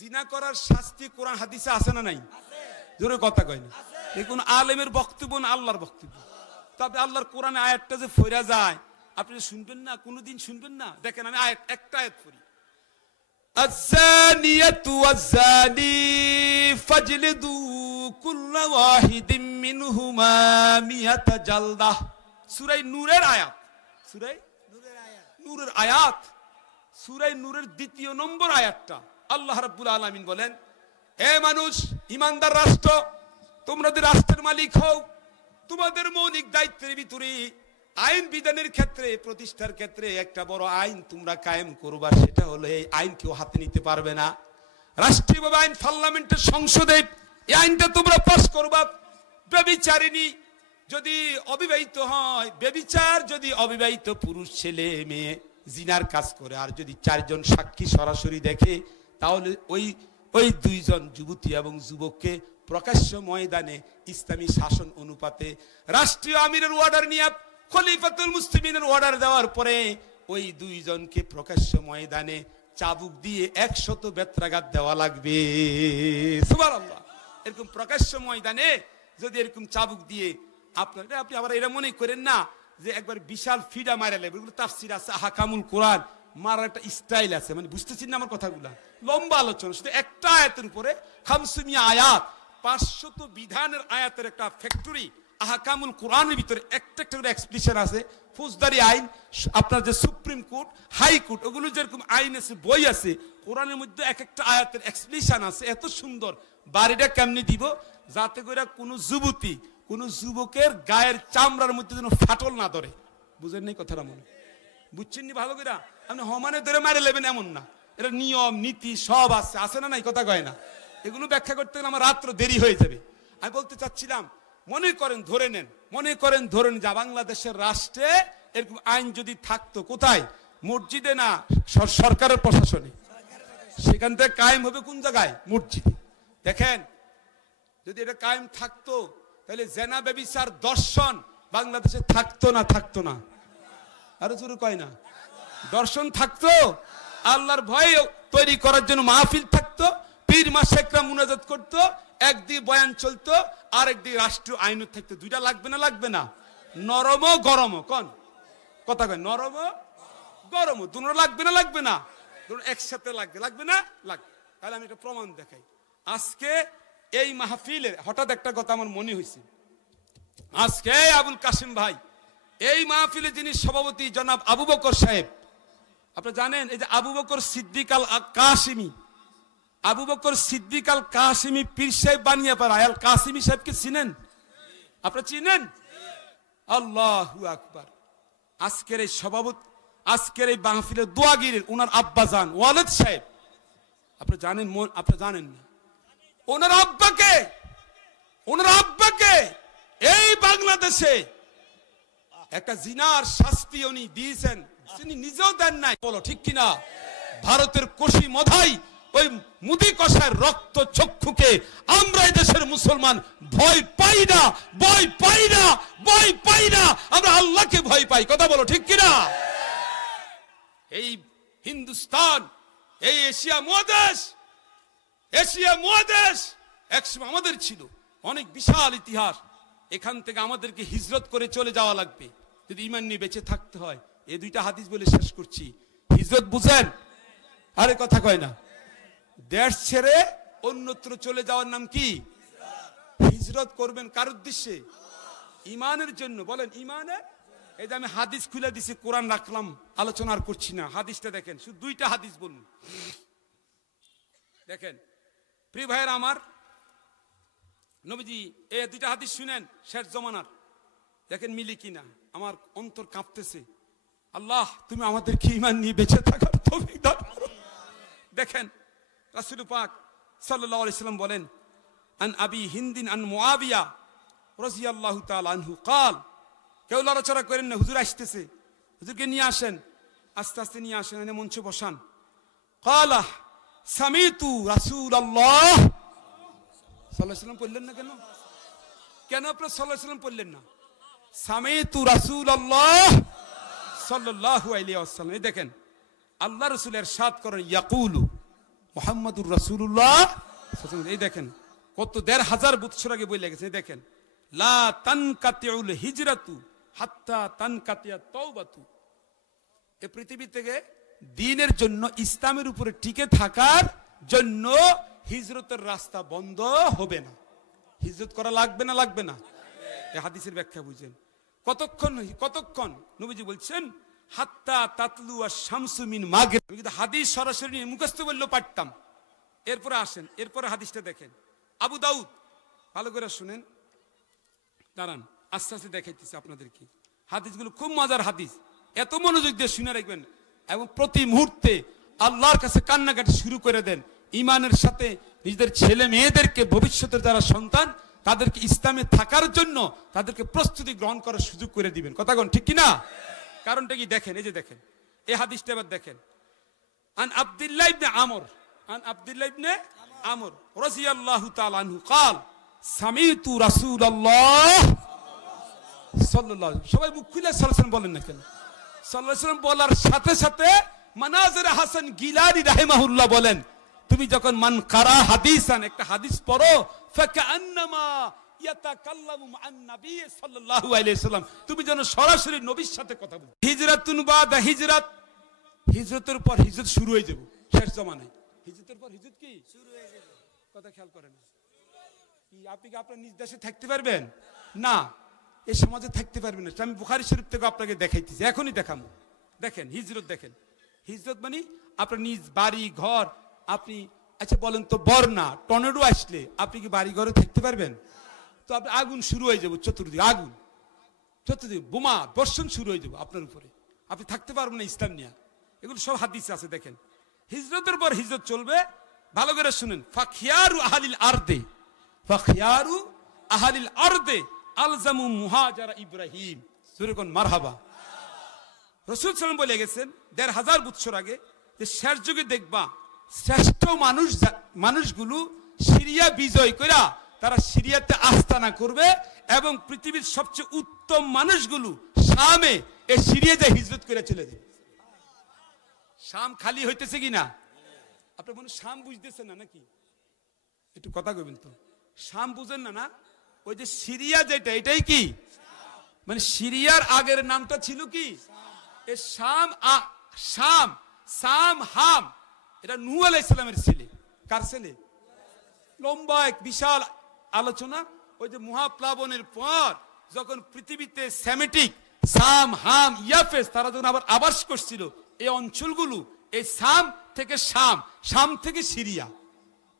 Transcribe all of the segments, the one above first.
জিনা করার শাস্তি কোরআন হাদিসে আছে না নাই? জোরে কথা কয় না। এই কোন আলেমের বক্তব্য না, আল্লাহর বক্তব্য। তবে আল্লাহর কোরআনে আয়াতটা যে ফইরা যায়, আপনি শুনবেন না, কোনোদিন শুনবেন না। দেখেন আমি আয়াত, একটা আয়াত পড়ি। আয-যানিয়াতু ওয়াজ-যানি ফাজলিদু কুল্লা ওয়াহিদিম মিনহুমা মিয়াতা জালদা। সূরা নূরের আয়াত, সূরা নূরের আয়াত, সূরা নূরের ২য় নম্বর আয়াতটা। আল্লাহ রাব্বুল আলামিন বলেন, হে মানুষ, ইমানদার রাষ্ট্র, তোমরা যদি রাষ্ট্রের মালিক হও, তোমাদের মৌলিক দায়িত্বের ভিতরে আইন বিধানের ক্ষেত্রে, প্রতিষ্ঠার ক্ষেত্রে একটা বড় আইন তোমরা কায়েম করবা। সেটা হলো এই আইন কেউ হাতে নিতে পারবে না। রাষ্ট্রীয়ভাবে আইন পার্লামেন্টের সংসদে এই আইনটা তোমরা পাস করবা। ব্যভিচারিণী যদি অবিবাহিত হয়, ব্যভিচার যদি অবিবাহিত পুরুষ ছেলে মেয়ে জিনার কাজ করে, আর যদি 4 জন সাক্ষী সরাসরি দেখে, তাহলে ওই 2 জন যুবতী এবং যুবককে প্রকাশ্য ময়দানে ইসলামী শাসন অনুপাতে রাষ্ট্রীয় আমিরের অর্ডার নিয়ে, খলিফাতুল মুসলিমিনের অর্ডার দেওয়ার পরে ওই 2 জনকে প্রকাশ্য ময়দানে চাবুক দিয়ে 100 বেত্রাঘাত দেওয়া লাগবে। সুবহানাল্লাহ। এরকম প্রকাশ্য ময়দানে যদি এরকম চাবুক দিয়ে আপনি আবার এটা মনে করেন না যে একবার বিশাল ফিডা মারা লাগবে। এগুলো তাফসীর আছে, আহকামুল কোরআন, মারার একটা স্টাইল আছে। মানে বুঝতেছেন না আমার কথাগুলা? লম্বা আলোচনা, শুধু একটা আয়াতের উপরে 500 আয়াত, 500 বিধানের আয়াতের একটা ফ্যাক্টরি। আহকামুল কোরআনের ভিতরে একটা একটা করে এক্সপ্লিকেশন আছে। ফৌজদারি আইন, আপনার যে সুপ্রিম কোর্ট, হাই কোর্ট, ওগুলো যেরকম আইন আছে, বই আছে, কোরআনের মধ্যে এক একটা আয়াতের এক্সপ্লিকেশন আছে। এত সুন্দর। বাড়িটা কেমনি দিব যাতে করে কোনো যুবতী, কোন যুবকের গায়ের চামড়ার মধ্যে যেন ফাটল না ধরে। বুঝেন নাই কথাটা? মনে বুঝছেন নি ভালো করে? আপনি হমানে ধরে মারে নেবেন এমন না। এটা নিয়ম নীতি সব আছে, আছে না নাই? কথা কয় না। এগুলো ব্যাখ্যা করতে গেলে আমার রাত্র দেরি হয়ে যাবে। আমি বলতে চাচ্ছিলাম, মনে করেন ধরে নেন, মনে করেন ধরেন যা বাংলাদেশের রাষ্ট্রে এরকম আইন যদি থাকতো, কোথায়? মসজিদে না, সরকারের প্রশাসনে। সেখান থেকে কায়েম হবে কোন জায়গায়? মসজিদে। দেখেন, যদি এটা কায়েম থাকতো, তাহলে জেনা, ব্যভিচার, দর্শন বাংলাদেশে থাকতো না? থাকতো না? আরো জোরে কয় না? দর্শন থাকতো? আল্লাহর ভয় তৈরি করার জন্য মাহফিল থাকতো, পীর মাশায়েখরা মুনাজাত করতো, একদিকে বয়ান চলতো, আর একদিকে রাষ্ট্রীয় আইন থাকতো। দুইটা লাগবে না? লাগবে না? নরম গরম, কোন কথা কয়? নরম গরম, দুটো লাগবে না? লাগবে না? দুটো একসাথে লাগবে, লাগবে না? লাগবে। তাহলে আমি একটা প্রমাণ দেখাই। আজকে এই মাহফিলের হঠাৎ একটা কথা আমার মনে হয়েছে। আজকে আবুল কাসিম ভাই, এই মাহফিলে যিনি সভাপতি, জনাব আবু বকর সাহেব, আপনারা জানেন এই যে আবু বকর সিদ্দিক আল কাসিমি, আবু বকর সিদ্দিক আল কাসিমি পীর সাহেব বানিয়াপাড়া, আল কাসিমি সাহেবকে চিনেন? আপনারা চিনেন? আল্লাহু আকবার। আজকের এই সভাপতি, আজকের এই মাহফিলের দোয়াগিরের ওনার আব্বাজান ওয়ালেদ সাহেব, আপনারা জানেন? আপনারা জানেন না? ওনার আব্বাকে এই বাংলাদেশে একটা জিনার শাস্তি উনি দিয়েছেন, তিনি নিজেও দেন নাই। বলো ঠিক কিনা? ভারতের কোশি মধাই ওই মুদি কষায় রক্ত চক্ষুকে আমরা এই দেশের মুসলমান ভয় পাই না, ভয় পাই না, ভয় পাই না। আমরা আল্লাহকে ভয় পাই। কথা বলো ঠিক কিনা? এই হিন্দুস্তান, এই এশিয়া মহাদেশ একসময় আমাদের ছিল, অনেক বিশাল ইতিহাস। এখান থেকে আমাদেরকে হিজরত করে চলে যাওয়া লাগবে যদি ঈমান নিয়ে বেঁচে থাকতে হয়। এই 2টা হাদিস বলে শেষ করছি। হিজরত বুঝেন? আরে কথা কয় না? দেশ ছেড়ে অন্যত্র চলে যাওয়ার নাম কি? হিজরত করবেন কার উদ্দেশ্যে? ঈমানের জন্য। বলেন ঈমানের। এই যে আমি হাদিস খুলে দিছি, কোরআন রাখলাম, আলোচনা আর করছি না। হাদিসটা দেখেন, শুধু 2টা হাদিস বলুন। দেখেন প্রিয় ভাইয়েরা আমার, নবীজি এই 2টা হাদিস শুনেন, শেষ জমানার। দেখেন মিলি কিনা। আমার অন্তর কাঁপতেছে। আল্লাহ, তুমি আমাদেরকে ঈমান নিয়ে বেঁচে থাকার তৌফিক দান করো। দেখেন রাসূল পাক সাল্লাল্লাহু আলাইহি ওয়াসাল্লাম বলেন, আন আবি হিন্দিন আন মুআবিয়া রাদিয়াল্লাহু তাআলা আনহু قال, কেউ লড়াচড়া করেন না, হুজুর আসতেছে, হুজুরকে নিয়ে আসেন, আস্তে আস্তে নিয়ে আসেন, এনে মঞ্চে বসান। قال সামিতু রাসূলুল্লাহ সাল্লাল্লাহু আলাইহি ওয়াসাল্লাম পড়লেন না কেন? কেন আপনারা সাল্লাল্লাহু আলাইহি ওয়াসাল্লাম পড়লেন না? সামিতু রাসূলুল্লাহ সাল্লাল্লাহু আলাইহি ওয়াসাল্লাম। এই দেখেন আল্লাহ রাসূল ইরশাদ করেন, ইয়াকুলু, মুহাম্মাদুর রাসূলুল্লাহ। এই দেখেন কত ১৫০০ বছর আগে বলে গেছে। দেখেন লা তানকাতিউল হিজরাতু হাত্তা তানকাতিয়া তাওবাতু। এই পৃথিবী থেকে দ্বীনের জন্য, ইসলামের উপরে টিকে থাকার জন্য হিজরতের রাস্তা বন্ধ হবে না। হিজরত করা লাগবে না, লাগবে না? এই হাদিসের ব্যাখ্যা বুঝেন। কতক্ষণ নবীজি বলছেন হাত্তা তাতলু আশ-শামসু মিন মাগরিব। আমি কিন্তু হাদিস সরাসরি মুখস্থ বললেও পারতাম। এরপরে আসেন, এরপরে হাদিসটা দেখেন। আবু দাউদ, ভালো করে শুনেন, দাঁড়ান আস্তে আস্তে দেখাইতেছি আপনাদেরকে। হাদিসগুলো খুব মজার হাদিস, এত মনোযোগ দিয়ে শুনে রাখবেন এবং প্রতি মুহূর্তে আল্লাহর কাছে কান্নাকাটি শুরু করে দেন। ইমানের সাথে নিজেদের ছেলে মেয়েদেরকে, ভবিষ্যতের যারা সন্তান, তাদেরকে ইসলামে থাকার জন্য তাদেরকে প্রস্তুতি গ্রহণ করার সুযোগ করে দিবেন। কথা কোন ঠিক কিনা? কারণটা কি দেখেন, এই যে দেখেন এই হাদিসটা এবার দেখেন। আন আব্দুল্লাহ ইবনে আমর রাদিয়াল্লাহু তাআলা আনহু قال সামিতু রাসূলুল্লাহ সাল্লাল্লাহু আলাইহি, সবাই মুখ খুলে সাল্লাল্লাহু আলাইহি ওয়াসাল্লাম বলেন না কেন? সাল্লাল্লাহু আলাইহি ওয়াসাল্লাম বলার সাথে সাথে মানাজির হাসান গিলানি রাহিমাহুল্লাহ বলেন, তুমি যখন মান কারা হাদিসান, একটা হাদিস পড়ো, ফাকান্নামা ইয়াতাকাল্লামু মা'আন নবী সাল্লাল্লাহু আলাইহি ওয়াসাল্লাম, তুমি যেন সরাসরি নবীর সাথে কথা বলো। হিজরাতুন বাদা হিজরাত, হিজরতের পর হিজরত শুরু হয়ে যাবে শেষ জামানায়। হিজরতের পর হিজরত কি শুরু হয়ে যাবে? কথা খেয়াল করেন। কি আপনি কি আপনার নিজ দেশে থাকতে পারবেন? না, এই সমাজে থাকতে পারবেন না। আমি বুখারী শরীফ থেকে আপনাকে দেখাইতেছি, এখনই দেখাবো। দেখেন হিজরত, দেখেন হিজরত মানে আপনার নিজ বাড়ি ঘর। আপনি আচ্ছা বলেন তো, বর্ণা টর্নেডো আসলে আপনি কি বাড়ি ঘরে থাকতে পারবেন? তো আপনি আগুন শুরু হয়ে যাবে চতুর্দিকে, আগুন চতুর্দিকে বোমা বর্ষণ শুরু হয়ে যাবে আপনার উপরে, আপনি থাকতে পারবেন না ইসলাম নিয়ে। এগুলো সব হাদিসে আছে। দেখেন হিজরতের পর হিজরত চলবে, ভালো করে শুনেন। ফাখিয়ারু আহলিল আরদে, ফাখিয়ারু আহলিল আরদে আলজামু মুহাজারা ইব্রাহিম। সুরে কোন মারহাবা। রাসূল সাল্লাল্লাহু আলাইহি ওয়াসাল্লাম বলে গেছেন ১৫০০ বছর আগে যে শেষ যুগে দেখবা শ্রেষ্ঠ মানুষগুলো সিরিয়া বিজয় কইরা তারা সিরিয়াতে আস্তানা করবে, এবং পৃথিবীর সবচেয়ে উত্তম মানুষগুলো শামে এই সিরিয়া যে হিজরত করে চলে যাবে। শাম খালি হইতেছে কিনা? আপনি মনে শাম বুঝতেছেন না নাকি? একটু কথা কইবেন তো। শাম বুঝেন না? না, ওই যে সিরিয়া যেটা, এটাই কি মানে সিরিয়ার আগের নামটা ছিল কি এ শাম। শাম, সাম, হাম, এটা নূহ আলাইহিস সালামের ছেলে। কার ছেলে? লম্বা এক বিশাল আলোচনা। ওই যে মহাপ্লাবনের পর যখন পৃথিবীতে সেমেটিক সাম, হাম, ইয়াফেস তারা যখন আবার আবাস করছিল এই অঞ্চলগুলো, এই সাম থেকে শাম, শাম থেকে সিরিয়া।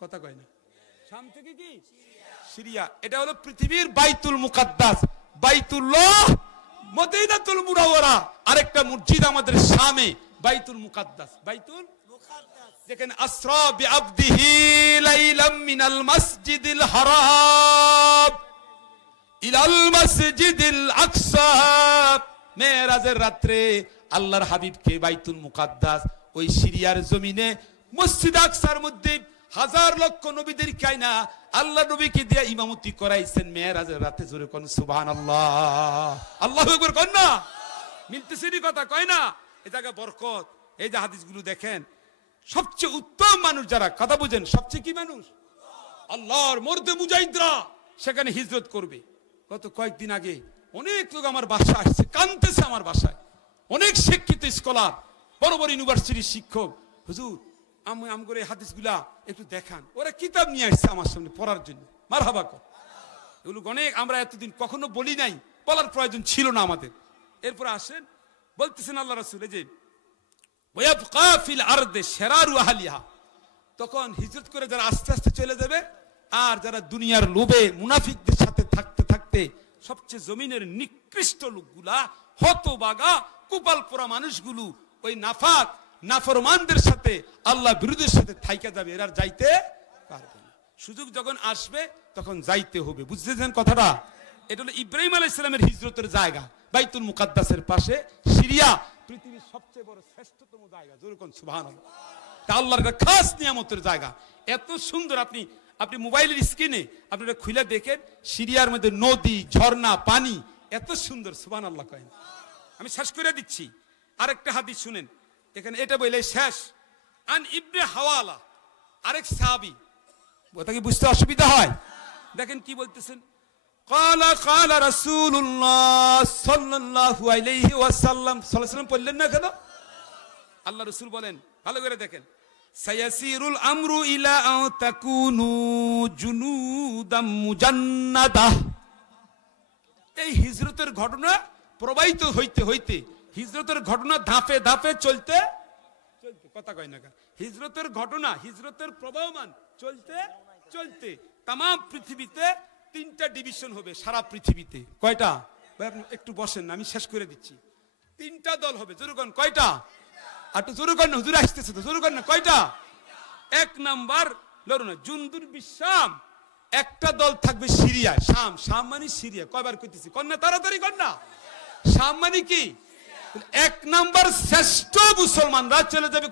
কথা কয় না? শাম থেকে কি সিরিয়া। এটা হলো পৃথিবীর বাইতুল মুকাদ্দাস, বাইতুল্লাহ, মদিনাতুল মুনাওয়ারা। আরেকটা মসজিদ আমাদের শামে, বাইতুল মুকাদ্দাস, বাইতুল মুকাদ্দাস। দেখেন আসরা বিআবদিহি লাইলাম মিনাল মসজিদিল হারাম ইলাল মসজিদিল আকসা। মেরাজের রাত্রে আল্লাহর হাবিবকে বাইতুল মুকাদ্দাস ওই সিরিয়ার জমিনে মসজিদ আকসার মধ্যে হাজার লক্ষ নবীদের কায়না আল্লাহ নবীকে দিয়ে ইমামতি করাইছেন মেরাজের রাতে। জোরে কোন সুবহানাল্লাহ, আল্লাহু আকবার কোন না? মিলতেছে নি কথা কয় না? এই জায়গা বরকত। এই যে হাদিসগুলো দেখেন, সবচেয়ে উত্তম মানুষ যারা, কথা বুঝেন, সবচেয়ে কি মানুষ? আল্লাহর মর্দে মুজাহিদরা সেখানে হিজরত করবে। গত কয়েকদিন আগে অনেক লোক আমার বাসায় আসছে, কাঁদতেছে আমার বাসায়। অনেক শিক্ষিত স্কলার, বড় বড় ইউনিভার্সিটির শিক্ষক, হুজুর আমি করে হাদিসগুলা একটু দেখান। ওরা কিতাব নিয়ে আসছে আমার সামনে পড়ার জন্য। মারহাবা কর। এগুলো অনেক আমরা এতদিন কখনো বলি নাই, বলার প্রয়োজন ছিল না আমাদের। এরপরে আসেন, বলতেছেন আল্লাহ রাসূল যে ওয়াবকা ফিল আরদে শিরারু আহলিহা, তখন হিজরত করে যারা আস্তে আস্তে চলে যাবে, আর যারা দুনিয়ার লোভে মুনাফিকদের সাথে থাকতে থাকতে সবচেয়ে জমিনের নিকৃষ্ট লোকগুলা, হতবাগা কুপাল পোড়া মানুষগুলো, ওই নাফাক নাফরমানদের সাথে, আল্লাহ বিরোধীদের সাথে থাইকা যাবে। এরা যাইতে পারবে না। সুযোগ যখন আসবে তখন যাইতে হবে। বুঝতেছেন কথাটা? এটা হলো ইব্রাহিম আলাইহিস সালামের হিজরতের জায়গা, বাইতুল মুকাদ্দাসের পাশে সিরিয়া, পৃথিবীর সবচেয়ে বড় শ্রেষ্ঠতম জায়গা। জোরে কোন সুবহানাল্লাহ। তা আল্লাহর একটা খাস নিয়ামতের জায়গা, এত সুন্দর। আপনি মোবাইলের স্ক্রিনে আপনারা খুলে দেখেন, সিরিয়ার মধ্যে নদী, ঝর্ণা, পানি এত সুন্দর। সুবহানাল্লাহ কয়েন। আমি শেষ করে দিচ্ছি, আরেকটা হাদিস শুনেন। এখানে এটা বলে শেষ। আন ইবনে হাওয়ালা আরেক সাহাবী, ওটাকে বুঝতে অসুবিধা হয়, দেখেন কি বলতেছেন, ক্বালা ক্বালা রাসূলুল্লাহ সাল্লাল্লাহু আলাইহি ওয়াসাল্লাম, সাল্লাল্লাহু আলাইহি ওয়াসাল্লাম বললেন না কেন? আল্লাহ রাসূল বলেন, ভালো করে দেখেন, সায়াসিরুল আমরু ইলা আন তাকুনু জুনুদাম মুজান্নাদা। এই হিজরতের ঘটনা প্রবাহিত হইতে হইতে, হিজরতের ঘটনা ধাপে ধাপে চলতে চলতে, কথা কয় না, হিজরতের ঘটনা, হিজরতের প্রবাহমান চলতে চলতে তাম পৃথিবীতে 3টা ডিভিশন হবে। সারা পৃথিবীতে কয়টা? একটু বসেন না, আমি শেষ করে দিচ্ছি। 3টা দল হবে। জোরগণ কয়টা? আর একটু জোরগণ, হুজুর আসতেছে তো, জোরগণ না, কয়টা? 1 নাম্বার লড়ুন জুনদুর বিশাম, একটা দল থাকবে সিরিয়ায়। শাম, শাম মানে সিরিয়া। কয়বার কইতেছি, কন্যা তাড়াতাড়ি কন্যা। শাম মানে কি? 1 নাম্বার শ্রেষ্ঠ মুসলমানরা চলে যাবে